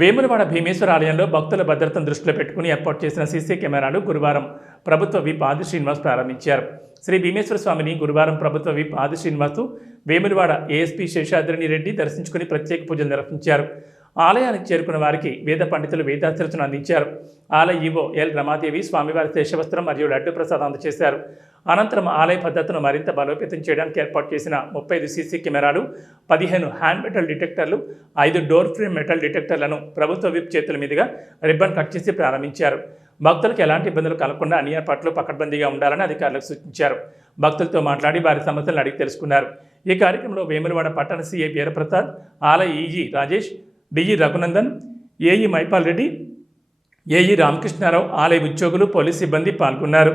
వేములవాడ భీమేశ్వర ఆలయంలో భక్తుల భద్రతను దృష్టిలో పెట్టుకుని ఏర్పాటు చేసిన సీసీ కెమెరాలు గురువారం ప్రభుత్వ విప్ ఆది శ్రీనివాస్ ప్రారంభించారు. శ్రీ భీమేశ్వర స్వామిని గురువారం ప్రభుత్వ విప్ ఆది శ్రీనివాసు వేములవాడ ఏఎస్పీ శేషాద్రిని రెడ్డి దర్శించుకుని ప్రత్యేక పూజలు నిర్వహించారు. ఆలయానికి చేరుకున్న వారికి వేద పండితులు వేదాశ్రచన అందించారు. ఆలయ ఈవో ఎల్. రమాదేవి స్వామివారి శేషవస్త్రం మరియు లడ్డు ప్రసాదం అందజేశారు. అనంతరం ఆలయ భద్రతను మరింత బలోపేతం చేయడానికి ఏర్పాటు చేసిన ముప్పై ఐదు సీసీ కెమెరాలు పదిహేను హ్యాండ్ మెటల్ డిటెక్టర్లు ఐదు డోర్ ఫ్రేమ్ మెటల్ డిటెక్టర్లను ప్రభుత్వ విప్ చేతుల మీదుగా రిబ్బన్ కట్ చేసి ప్రారంభించారు. భక్తులకు ఎలాంటి ఇబ్బందులు కలగకుండా అన్ని ఏర్పాట్లు పకడ్బందీగా ఉండాలని అధికారులకు సూచించారు. భక్తులతో మాట్లాడి వారి సమస్యలను అడిగి తెలుసుకున్నారు. ఈ కార్యక్రమంలో వేములవాడ పట్టణ సీఏ వీరప్రసాద్ ఆలయ EG Rajesh DE Raghunandan AE Maipal Reddy AE Ramakrishnarao ఆలయ ఉద్యోగులు పోలీస్ సిబ్బంది పాల్గొన్నారు.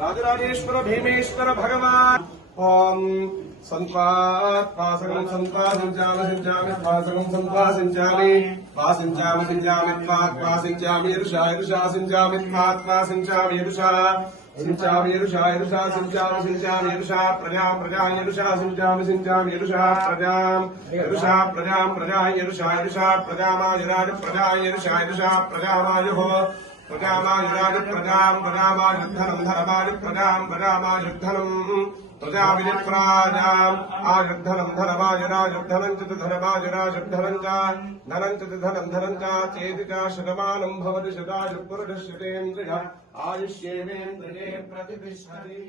राजराजेश्वर भीमेश्वर भगवान। ओम संत्वात्सकम संत्वा सिंचा सिंचामि त्वासकम संत्वा सिंचामि त्वा सिंचाम सिंचामि सिंचा त्वा सिंचामि सिंचामि सिंचामि సించామి యరుషా యరుషా సించామి సించామి యరుషా ప్రజా ప్రజా యరుషా సించామి సించామి యరుషా ప్రజాం యరుషా ప్రజాం ప్రజా యరుషా యరుషా ప్రజామాయురాజ ప్రజా యరుషా యరుషా ప్రజామాయుః ప్రజామాయురాజ ప్రజాం ప్రజామాయుద్ధనం ధనమాజు ప్రజాం ప్రజామాయుద్ధనం ప్రజావినిప్రాజాం ఆయుద్ధనం ధనమాయురాజుద్ధనం చ ధనమాయురాజుద్ధనం చ ధనం చ ధనం ధనం చ చేతి చ శతమానం భవతి శతాయు పురుష శతేంద్రియ ఆయుష్యేవేంద్రియే ప్రతిష్టతి.